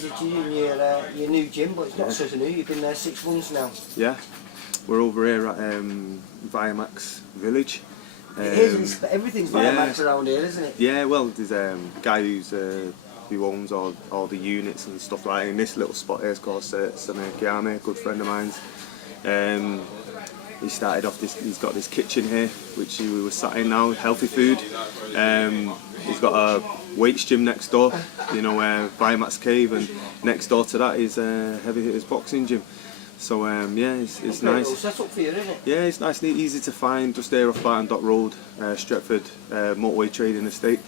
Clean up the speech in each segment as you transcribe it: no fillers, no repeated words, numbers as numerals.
visited your new gym, but it's not so new. You've been there 6 months now. Yeah, we're over here at Viamax Village. It is. Everything's Viamax around here, isn't it? Yeah. Well, there's a guy who owns all the units and stuff like that. In this little spot here, it's called Samir, a good friend of mine. He started off this. He's got this kitchen here, which we were sat in now. Healthy food. He's got a weights gym next door. You know, Viamax Cave, and next door to that is HeavyHitters Boxing Gym. So yeah, it's nice. Little setup for you, isn't it? Yeah, it's nice and easy to find. Just there off Barton Dock Road, Stretford, motorway trading estate.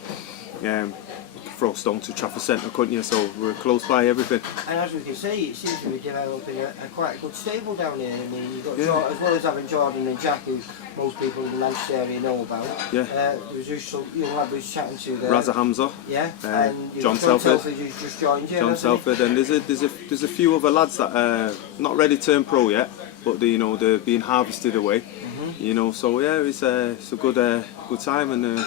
Throw stone to Trafford Centre, couldn't you? So we're close by everything. And as we can see, it seems to be developing a quite good stable down here. I mean, you've got Jordan, as well as having Jordan and Jack, who most people in the Manchester area know about. Yeah. There was just some young lad we was chatting to there. Raza Hamza. Yeah. And John Telford. Who's just joined you. John Telford, and there's a few other lads that are not ready to turn pro yet, but they're being harvested away. You know, so yeah, it's a good time, and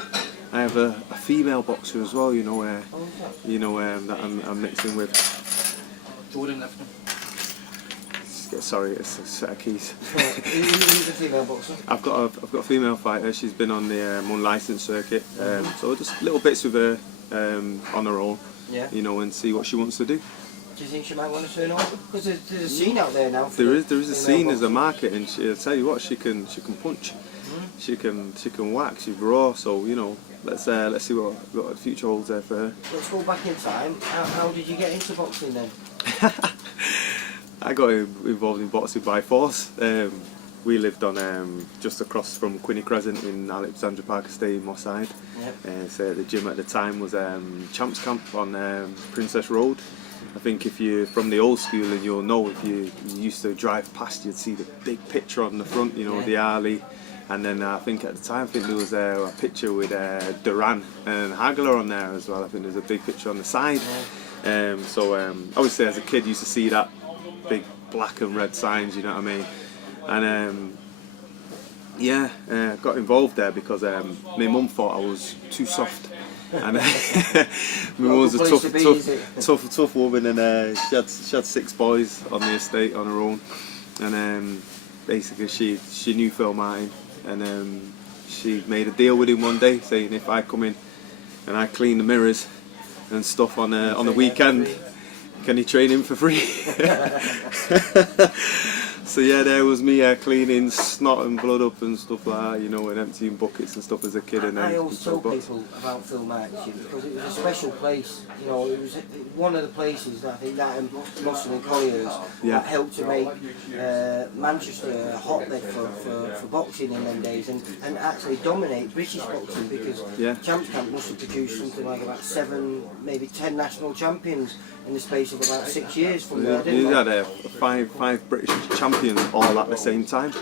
I have a female boxer as well. You know, that I'm mixing with. Jordan left him. Sorry, it's a set of keys. Who's a female boxer? I've got a female fighter. She's been on the unlicensed circuit, so just little bits with her on her own. Yeah. You know, and see what she wants to do. Do you think she might want to turn over? Because there's a scene out there now. There is a scene, there's a market, and I'll tell you what, she can punch, she can whack, she's raw. So you know, let's see what the future holds there for her. Let's go back in time. How did you get into boxing then? I got involved in boxing by force. We lived on just across from Quinney Crescent in Alexandra Park Estate in Moss Side. Yep. So the gym at the time was Champs Camp on Princess Road. I think if you're from the old school, and you'll know, if you used to drive past, you'd see the big picture on the front, you know, the Harley. And then I think at the time, there was a picture with Duran and Hagler on there as well. I think there's a big picture on the side. Obviously as a kid, used to see that big black and red signs, you know what I mean? And got involved there because my mum thought I was too soft. And my mum was a tough woman, and she had 6 boys on the estate on her own. And basically she knew Phil Martin, and she made a deal with him one day, saying if I come in and I clean the mirrors and stuff on the weekend, can he train him for free? So yeah, there was me cleaning snot and blood up and stuff like that, you know, and emptying buckets and stuff as a kid. And I always tell people about Phil Martin because it was a special place. You know, it was one of the places that I think that and Moston and Collier's that helped to make Manchester a hotbed for boxing in them days, and actually dominate British boxing, because Champs Camp must have produced something like about 7, maybe 10 national champions in the space of about 6 years from there, didn't they? Had five British champions all at the same time.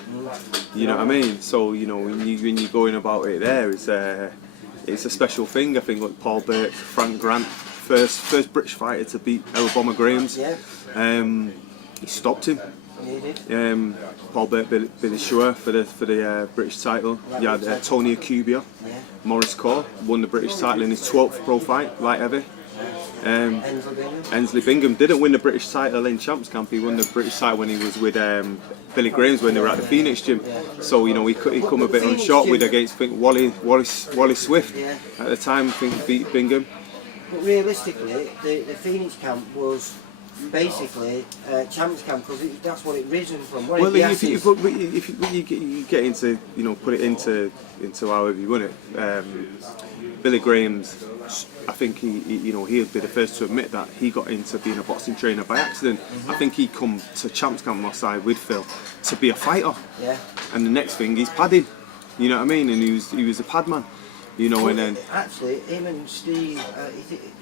You know what I mean? So you know, when you're going about it there, it's a special thing. I think like Paul Burke, Frank Grant, first British fighter to beat Bomber Graham's. He stopped him. Yeah, he did. Paul Burke Billy Shore for the British title. You had Tony Akubia, Maurice Corr won the British title in his 12th pro fight, light heavy. Ensley Bingham didn't win the British title in Champs Camp. He won the British title when he was with Billy Graham's, when they were at the Phoenix Gym. So you know, he come a bit unshot with against Wally Swift at the time. I think beat Bingham. But realistically, the Phoenix camp was basically Champs Camp, because that's what it risen from. Well, if you get into, you know, put it into however you want it. Billy Graham's, I think he'll be the first to admit that he got into being a boxing trainer by accident. I think he come to Champs Camp on my side with Phil to be a fighter. Yeah. And the next thing, he's padding. You know what I mean? And he was a pad man. You know, and then actually him and Steve,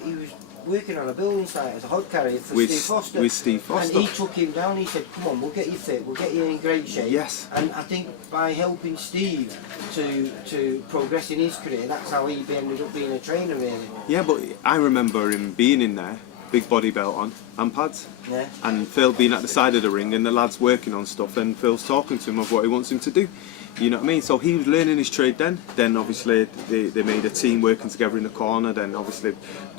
he was working on a building site as a hod carrier for Steve Foster. With Steve Foster. And he took him down. He said, "Come on, we'll get you fit. We'll get you in great shape." Yes. And I think by helping Steve to progress in his career, that's how he ended up being a trainer, really. Yeah, but I remember him being in there, big body belt on and pads. Yeah. And Phil being at the side of the ring and the lads working on stuff, and Phil's talking to him of what he wants him to do. You know what I mean? So he was learning his trade then. Then obviously they made a team working together in the corner. Then obviously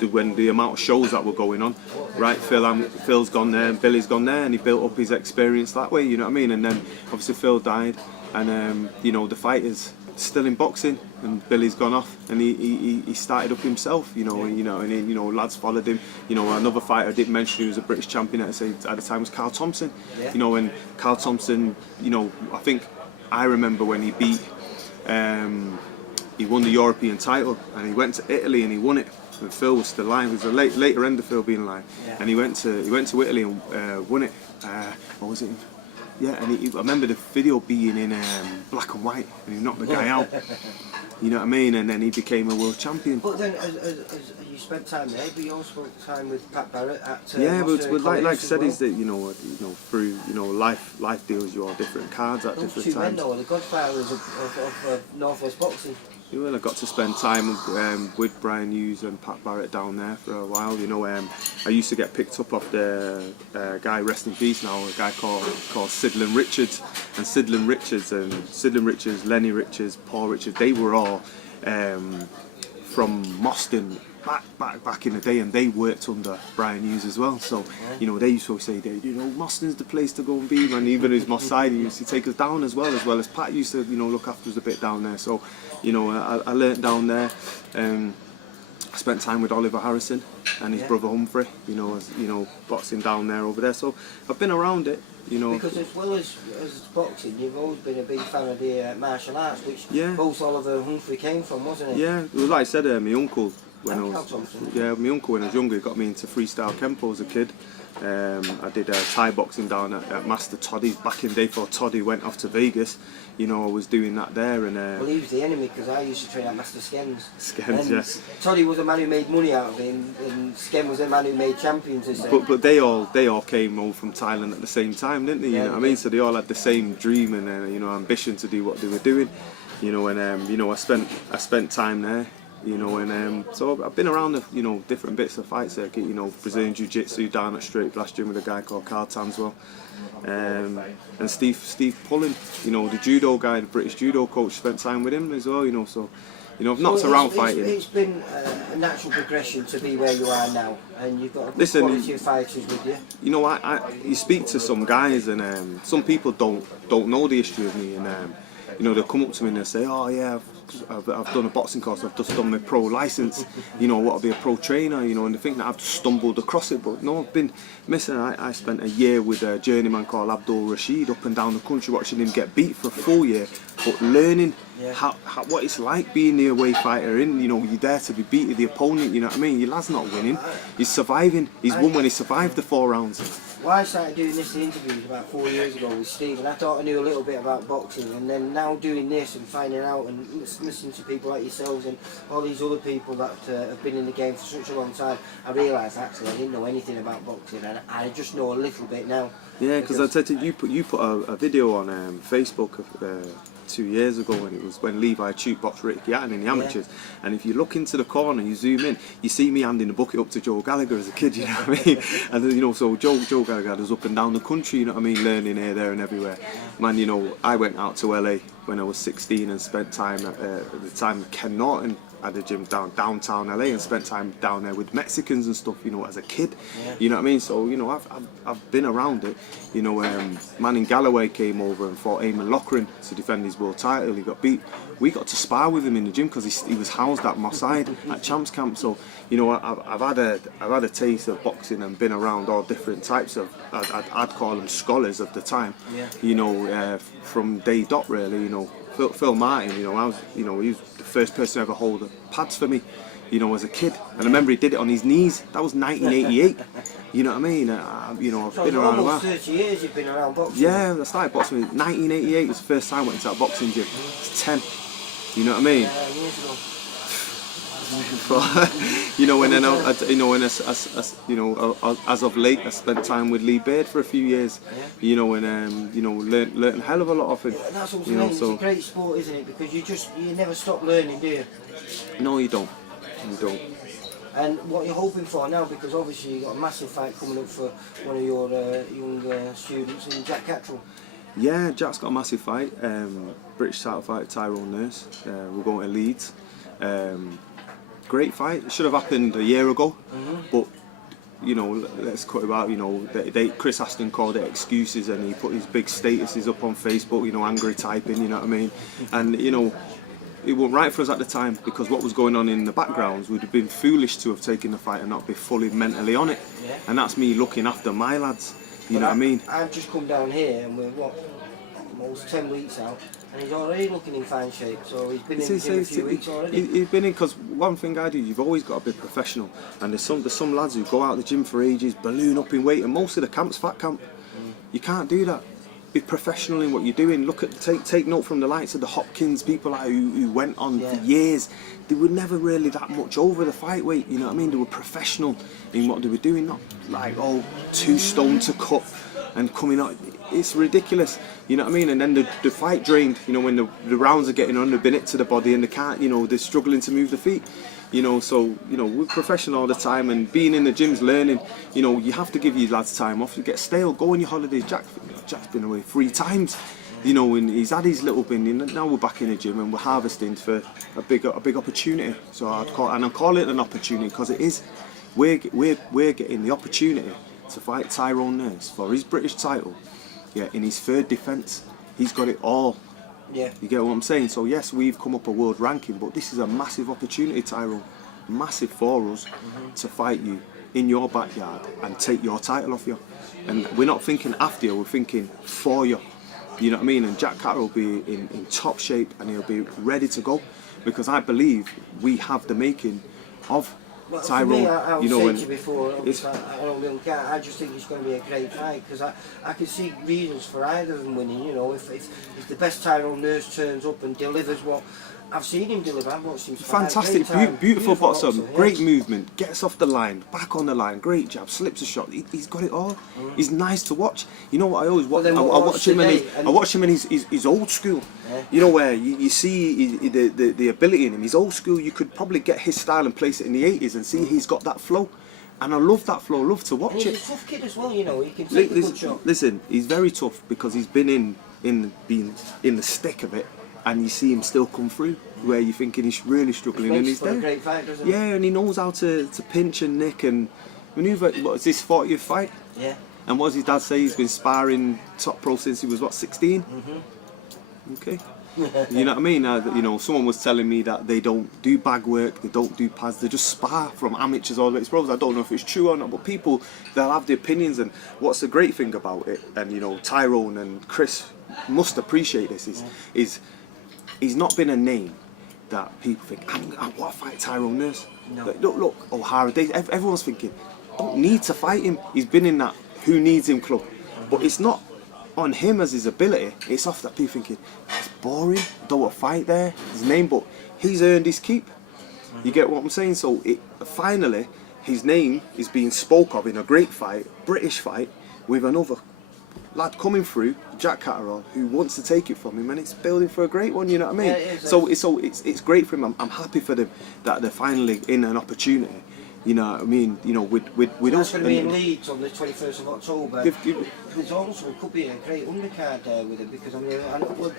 when the amount of shows that were going on, right? Phil's gone there and Billy's gone there, and he built up his experience that way. You know what I mean? And then obviously Phil died, and you know, the fighters still in boxing, and Billy's gone off, and he started up himself. You know, lads followed him. You know, another fighter I didn't mention who was a British champion at the time was Carl Thompson. You know, and Carl Thompson, you know, I remember when he beat, he won the European title, and he went to Italy and he won it. And Phil was still alive. It was a later end of Phil being alive, and he went to Italy and won it. What was it? Yeah, and I remember the video being in black and white, and he knocked the guy out. You know what I mean? And then he became a world champion. But then, as you spent time there, but you also spent time with Pat Barrett at. Yeah, but like I said, is that you know through life deals you on different cards at different times. Those two men, though, the godfathers of Northwest boxing. Well, I got to spend time with Brian Hughes and Pat Barrett down there for a while. You know, I used to get picked up off the guy, rest in peace now, a guy called Sidlin Richards. And Sidlin Richards, Lenny Richards, Paul Richards, they were all from Moston back in the day, and they worked under Brian Hughes as well. So, you know, they used to say, you know, Moston's the place to go and be, man. Even his Moss side, he used to take us down as well as Pat used to, you know, look after us a bit down there. So, you know, I learnt down there. I spent time with Oliver Harrison and his brother Humphrey, you know, boxing down there over there. So I've been around it, you know. Because as well as boxing, you've always been a big fan of the martial arts, which both Oliver and Humphrey came from, wasn't it? Yeah, well, like I said, my uncle, my uncle when I was younger, got me into freestyle kempo as a kid. I did Thai boxing down at Master Toddy's back in the day before Toddy went off to Vegas. You know, I was doing that there, and well, he was the enemy because I used to train at Master Skens. Skens, yes. Toddy was a man who made money out of it, and Sken was a man who made champions. But they all came over from Thailand at the same time, didn't they? You know what I mean? So they all had the same dream and you know, ambition to do what they were doing. You know, and you know, I spent time there. You know, and so I've been around the, you know, different bits of fight circuit. You know, Brazilian Jiu-Jitsu down at Straight Blast Gym with a guy called Carl Tanswell, and Steve Pullen. You know, the judo guy, the British judo coach, spent time with him as well. You know, so you know, I've knocked around fighting. It's been a natural progression to be where you are now, and you've got a good quality of fighters with you. You know, you speak to some guys, and some people don't know the history of me, and you know, they'll come up to me and they'll say, oh yeah, I've done a boxing course, I've just done my pro license, you know, I want to be a pro trainer, you know, and they think that I've just stumbled across it, but no, I've been missing. I spent a year with a journeyman called Abdul Rashid up and down the country watching him get beat for a full year, but learning how what it's like being the away fighter, you know, you're there to be beating the opponent, you know what I mean, your lad's not winning, he's surviving, he's won when he survived the 4 rounds. Well, I started doing this interviews about 4 years ago with Steve, and I thought I knew a little bit about boxing, and then now doing this and finding out and listening to people like yourselves and all these other people that have been in the game for such a long time, I realised actually I didn't know anything about boxing, and I just know a little bit now. Yeah, because I said to you, you put a video on Facebook of 2 years ago, and it was when Levi Chute boxed Rick Yatton in the amateurs, and if you look into the corner, you zoom in, you see me handing the bucket up to Joe Gallagher as a kid, you know what I mean? And you know, so Joe Gallagher was up and down the country, you know what I mean, learning here, there and everywhere. Man, you know, I went out to LA when I was 16 and spent time at the time Ken Norton had a gym downtown LA, and spent time down there with Mexicans and stuff, you know, as a kid. You know what I mean? So, you know, I've been around it. You know, Manning Galloway came over and fought Eamon Loughran to defend his world title. He got beat. We got to spar with him in the gym because he was housed at Moss Side at Champs Camp. So, you know, I've had a taste of boxing and been around all different types of, I'd call them scholars of the time. You know, from day dot really. You know, Phil Martin. You know, he was the first person to ever hold the pads for me, you know, as a kid. And I remember he did it on his knees. That was 1988. You know what I mean? You know, I've been around a while. Almost 30 years you've been around boxing. Yeah, I started boxing in 1988 was the first time I went into that boxing gym. It's 10. You know what I mean? Years ago. You know, and then as of late, I spent time with Lee Baird for a few years. You know, and you know, learnt a hell of a lot of him. That's what I'm saying. It's a great sport, isn't it? Because you never stop learning, do you? No, you don't. You don't. And what you're hoping for now, because obviously you've got a massive fight coming up for one of your young students in Jack Cattrall. Yeah, Jack's got a massive fight. British title fight, Tyrone Nurse. We're going to Leeds. Great fight. It should have happened a year ago, but you know, let's cut it out. You know, Chris Aston called it excuses, and he put his big statuses up on Facebook. You know, angry typing. You know what I mean? And you know, it wasn't right for us at the time, because what was going on in the backgrounds, we'd have been foolish to have taken the fight and not be fully mentally on it. Yeah. And that's me looking after my lads. You know what I mean? I've just come down here and we're almost 10 weeks out, and he's already looking in fine shape. So he's been in the gym a few weeks already. He's been in, because one thing I do, you've always got to be professional. And there's some lads who go out the gym for ages, balloon up in weight, and most of the camp's fat camp. You can't do that. Be professional in what you're doing. Look at take note from the likes of the Hopkins, people like who went on for years. They were never really that much over the fight weight. You know what I mean? They were professional in what they were doing, not like 2 stone to cut and coming out. It's ridiculous. You know what I mean? And then the fight drained. You know, when the rounds are getting under, been it to the body, and they can't. You know, they're struggling to move the feet. You know, so you know, we're professional all the time, and being in the gyms, learning. You know, you have to give your lads time off. You get stale, go on your holidays. Jack's been away 3 times. You know, and he's had his little bin, and now we're back in the gym and we're harvesting for a big opportunity. So I call it an opportunity, because it is. We're getting the opportunity to fight Tyrone Nurse for his British title. Yeah, in his 3rd defence. He's got it all. Yeah. You get what I'm saying? So yes, we've come up a world ranking, but this is a massive opportunity, Tyrone. Massive for us to fight you in your backyard and take your title off you. And we're not thinking after you, we're thinking for you. You know what I mean? And Jack Carter will be in top shape, and he'll be ready to go, because I believe we have the making of Tyrone. For me, I was you know, saying to you before, I just think it's going to be a great fight, because I can see reasons for either of them winning. You know, if the best Tyrone Nurse turns up and delivers what I've seen him deliver, I've watched him fight. Fantastic, beautiful boxer, great movement, gets off the line, back on the line, great jab, slips a shot. He's got it all. He's nice to watch. You know what I always watch? I watch him and he's old school. Yeah. You know, where you see the ability in him. He's old school. You could probably get his style and place it in the 80s and see he's got that flow. And I love that flow. I love to watch it. He's a tough kid as well. You know, he can take a good shot. Listen, he's very tough, because he's been being in the stick of it. And you see him still come through, where you're thinking he's really struggling, and he's there. Great fight, doesn't he? Yeah, and he knows how to pinch and nick and manoeuvre. What is this 40th fight? Yeah. And what does his dad say? He's been sparring top pro since he was 16. Okay. You know what I mean? You know, someone was telling me that they don't do bag work, they don't do pads, they just spar from amateurs all the way to pros. I don't know if it's true or not, but people, they'll have the opinions. And what's the great thing about it, and you know, Tyrone and Chris must appreciate this, is he's not been a name that people think, I want to fight Tyrone Nurse. No. Look, O'Hara, everyone's thinking, don't need to fight him. He's been in that who needs him club. But it's not on him as his ability, it's off that people thinking, it's boring, don't want to fight there, his name, but he's earned his keep. You get what I'm saying? So finally, his name is being spoke of in a great fight, British fight, with another lad coming through, Jack Catterall, who wants to take it from him, and it's building for a great one. You know what I mean? Yeah, so it's great for him. I'm happy for them that they're finally in an opportunity. You know what I mean? You know, with that's us. going to be in Leeds on the 21st of October. There's also could be a great undercard there with him, because I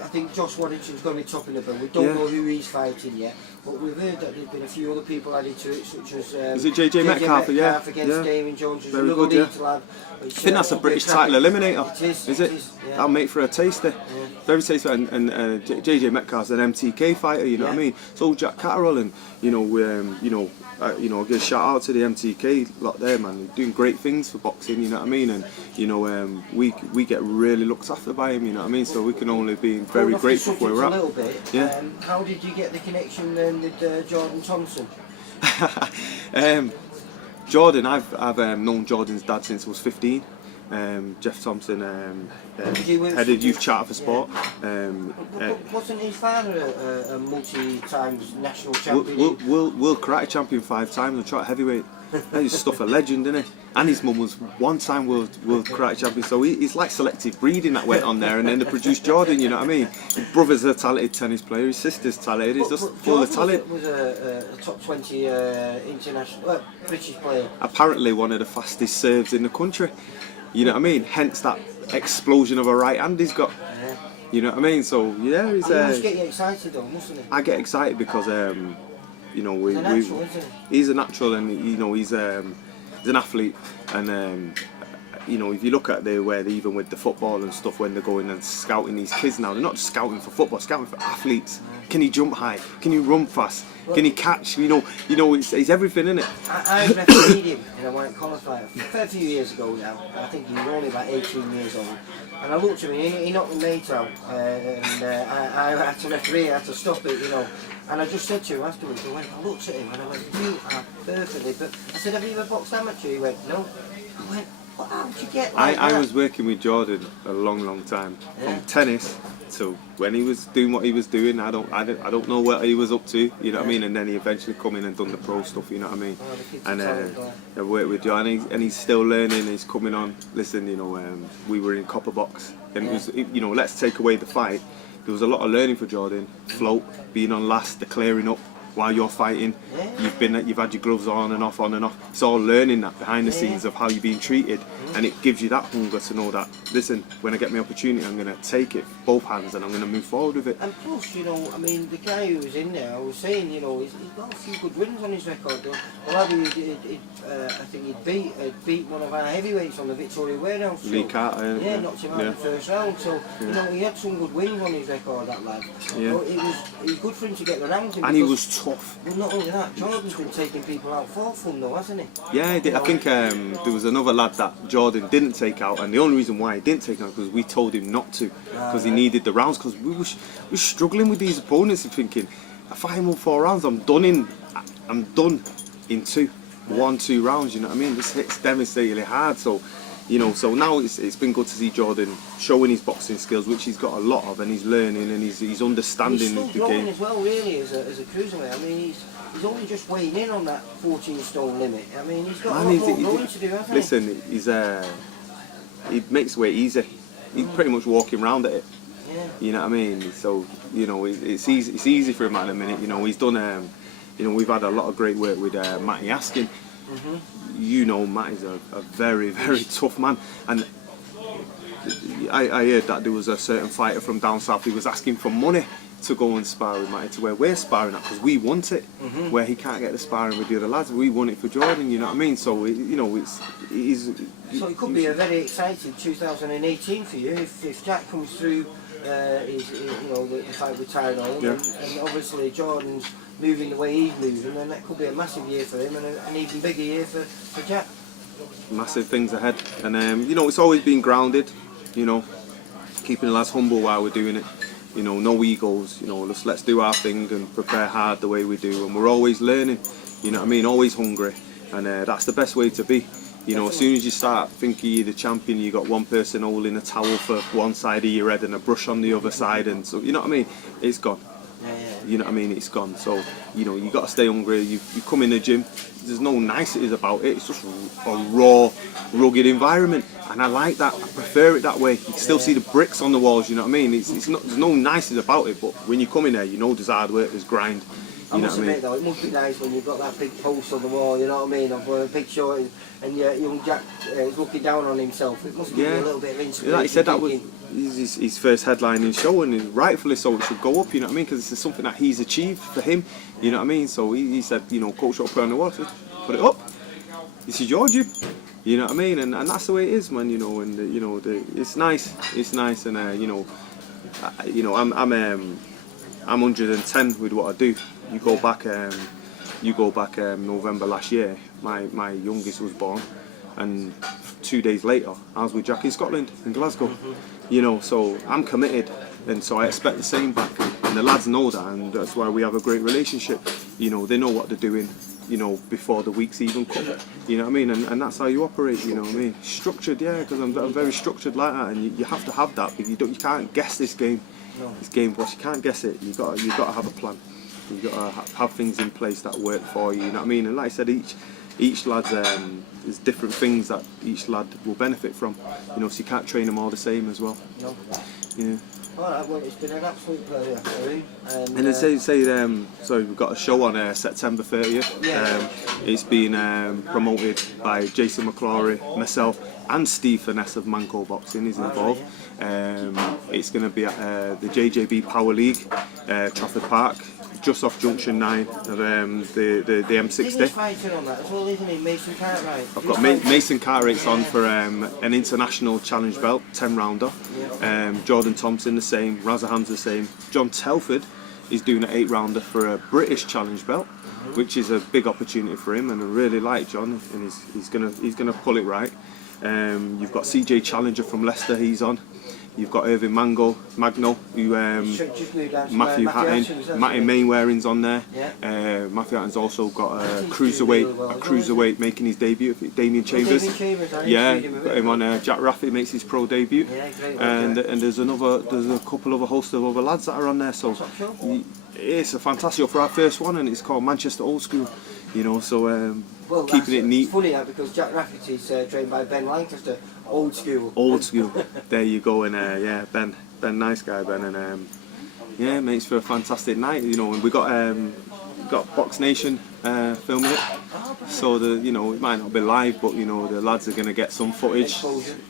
think Josh Waddington's going to be topping the bill. We don't know who he's fighting yet, but we've heard that there's been a few other people added to it, such as is it JJ Metcalf? Yeah, against Damien Jones, who's very another good. lad. I think that's a British title eliminator. Is it? Yeah. That'll make for a taster. Yeah. Very tasty. And JJ Metcalf's an MTK fighter. You know what I mean? So Jack Catterall, and give a shout out to the MTK lot there, man. They're doing great things for boxing. You know what I mean? And we get really looked after by him. You know what I mean? So we can only be very grateful for where we're at. A little bit. Yeah. How did you get the connection then with Jordan Thompson? Jordan, I've known Jordan's dad since I was 15. Jeff Thompson headed youth charter for sport. Wasn't his father a multi-times national champion? World karate champion 5 times and trot heavyweight. He's stuff a legend, isn't he? And his mum was 1-time world karate champion. So he's like selective breeding that went on there, and then they produced Jordan. You know what I mean? His brother's a talented tennis player. His sister's talented. He's just full of talent. Was a top 20 international British player. Apparently one of the fastest serves in the country. You know what I mean? Hence that explosion of a right hand he's got. Yeah. You know what I mean? So yeah, He must get you excited though, mustn't he? I get excited because you know, He's a natural, isn't he? he's a natural, and you know, he's an athlete, and you know, if you look at even with the football and stuff, when they're going and scouting these kids now, they're not just scouting for football, scouting for athletes. Can he jump high? Can he run fast? Can he catch? You know, it's everything, isn't it? I refereed him in a white collar fight a few years ago now. I think he was only about 18 years old. And I looked at him, he knocked my mate out, and I had to referee, I had to stop it, you know. And I just said to him afterwards, I looked at him and I went, you are perfectly, but I said, have you ever boxed amateur? He went, no. I went, well, how did you get like that? I was working with Jordan a long time, from tennis to when he was doing what he was doing. I don't know what he was up to, you know what I mean. And then he eventually come in and done the pro stuff, you know what I mean. And I worked with Jordan, and he's still learning. He's coming on. Listen, you know, we were in Copper Box, and it was, you know, let's take away the fight. There was a lot of learning for Jordan. Float, being on last, the clearing up while you're fighting. You've had your gloves on and off. It's all learning that behind the scenes of how you're being treated, and it gives you that hunger to know that, listen, when I get my opportunity, I'm going to take it both hands and I'm going to move forward with it. And plus, you know, I mean, the guy who was in there, I was saying, you know, he's got a few good wins on his record. Well, I think he'd beat one of our heavyweights on the Victoria Warehouse. So, Lee Carter. Yeah, knocked him out in the first round. So, you know, he had some good wins on his record, that lad. Yeah. But it was good for him to get the rounds in. And he was tough. Well, not only that, Jordan's been taking people out for him though, hasn't he? Yeah, I think there was another lad that Jordan didn't take out, and the only reason why he didn't take out was because we told him not to, because he needed the rounds, because we were struggling with these opponents and thinking, if I won 4 rounds, I'm done in 1-2 rounds, you know what I mean? This hit's devastatingly hard, so, you know, so now it's been good to see Jordan showing his boxing skills, which he's got a lot of, and he's learning, and he's understanding he's still the growing game as well, really, as a cruiserweight. I mean, he's only just weighing in on that 14 stone limit. I mean, he's got a lot more growing to do, hasn't he? Listen, he makes weight easy. He's pretty much walking around at it. Yeah. You know what I mean? So, you know, it's easy for him at the minute. You know, he's done. You know, we've had a lot of great work with Matty Askin. You know, Matty's a very, very tough man, and I heard that there was a certain fighter from down south who was asking for money to go and spar with Matty, to where we're sparring at, because we want it, where he can't get the sparring with the other lads. We want it for Jordan, you know what I mean? So, you know, so it could be a very exciting 2018 for you if Jack comes through you know, the fight with Tyrone, and obviously Jordan's moving the way he's moving, and that could be a massive year for him, and an even bigger year for Jack. Massive things ahead, and you know, it's always been grounded, you know, keeping the lads humble while we're doing it. You know, no egos, you know, let's do our thing and prepare hard the way we do, and we're always learning, you know what I mean, always hungry, and that's the best way to be. You know, as soon as you start thinking you're the champion, you got one person holding a towel for one side of your head and a brush on the other side, and so, you know what I mean, it's gone. You know what I mean, it's gone. So, you know, you got to stay hungry. You come in the gym, there's no niceties about it, it's just a raw, rugged environment, and I like that. I prefer it that way. You can still see the bricks on the walls, you know what I mean, it's not, there's no niceties about it, but when you come in there, you know there's hard work, there's grind. I must admit though, it must be nice when you've got that big post on the wall, you know what I mean, of a big shot, and young Jack is looking down on himself. It must give you a little bit of inspiration. Like you said, that was his first headlining show, and rightfully so, it should go up, you know what I mean, because it's something that he's achieved for him, you know what I mean. So he said, you know, coach, what I put on the wall, put it up. This is your gym, you know what I mean, and that's the way it is, man. You know, and you know, it's nice, and you know, I'm 110 with what I do. You go back November last year, my youngest was born, and 2 days later I was with Jack in Scotland, in Glasgow. You know, so I'm committed, and so I expect the same back, and the lads know that, and that's why we have a great relationship. You know, they know what they're doing, you know, before the weeks even come, you know what I mean, and that's how you operate, you know what I mean, structured, yeah, because I'm very structured like that, and you have to have that, because you can't guess this game. This game, boss, you can't guess it. You got to have a plan. You got to have things in place that work for you. You know what I mean? And like I said, each lad's there's different things that each lad will benefit from. You know, so you can't train them all the same as well. Yeah. Alright, well, it's been an absolute pleasure, Haroon. And then so we've got a show on September 30th. Yeah. It's been promoted by Jason McClory, myself, and Steve Finesse of Manco Boxing is involved. It's going to be at the JJB Power League, Trafford Park, just off Junction 9 of the M60. He's fighting on that as well, isn't he? Mason Cartwright. I've got Mason Cartwright's on for an international challenge belt, 10-rounder. Jordan Thompson the same, Razahan's the same. John Telford is doing an 8-rounder for a British challenge belt, which is a big opportunity for him, and I really like John, and he's gonna pull it right. You've got CJ Challenger from Leicester, he's on. You've got Irvin Magno, who Matthew Hatton, Matty Mainwaring's on there. Yeah. Matthew Hatton's also got a cruiserweight making his debut, Damien Chambers. Yeah, got him on. Jack Raffy makes his pro debut, and there's a couple of a host of other lads that are on there. So it's a fantastic for our first one, and it's called Manchester Old School. You know, so well, keeping it neat. It's funny that because Jack Rafferty's trained by Ben Lancaster, old school. Old school. There you go, and yeah, Ben, nice guy, Ben, and yeah, makes for a fantastic night. You know, and we got Box Nation filming it, so it might not be live, but you know the lads are going to get some footage,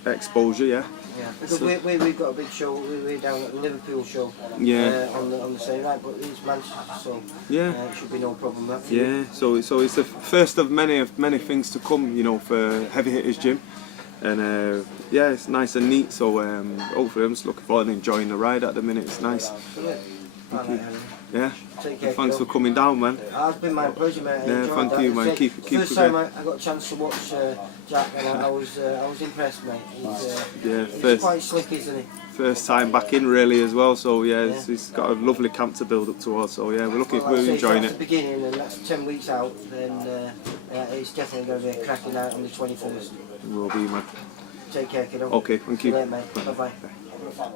exposure, yeah. Yeah, because we've got a big show. We're down at the Liverpool show. Yeah. On the same night, but it's Manchester, so yeah, it should be no problem. That for yeah. you. So it's the first of many things to come. You know, for Heavy Hitters Gym, and yeah, it's nice and neat. So hopefully, I'm just looking forward to enjoying the ride at the minute. It's nice. Thank you. Yeah. Take care, Thanks for coming down, man. It's been my pleasure, mate. Yeah, thank you, man. Keep First time I got a chance to watch Jack, and I was impressed, mate. He's quite slick, isn't he? First time back in, really, as well. So yeah, he's got a lovely camp to build up towards. So yeah, we're enjoying it. That's the beginning, and that's 10 weeks out. Then it's definitely going to be a cracking night on the 21st. Will be, man. Take care, kiddo. Okay, thank you. See you later, mate. Bye bye.